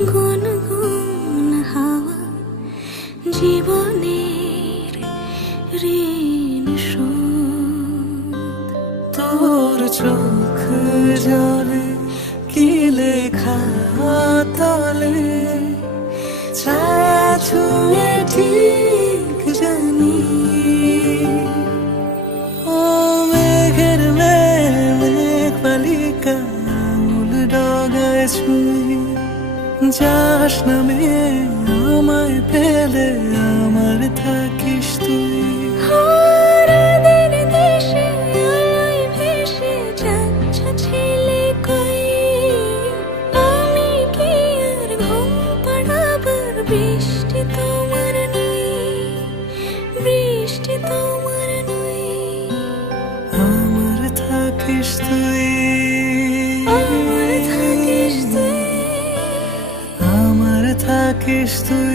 গুনগুন হাওয়া জীবনের ঋণ শোধ। তোর চোখ জলে কি লেখা তলে, ছায়া ছুঁয়ে ঠিক জানি। ও মেঘের মেঘ বালিকা মূল ডগায় ছুঁয়ে, যাস নামে আমায় পেলে আমার থাকিস তুই। হারাদের দেশে আলোয় ভেসে যাচ্ছে ছেলে কই, আমি কি আর ঘুম পাড়াবার বৃষ্টি তোমার নই, বৃষ্টি তোমার নই। আমার থাকিস তুই, আমার থাকিস তুই, আমার থাকিস তুই।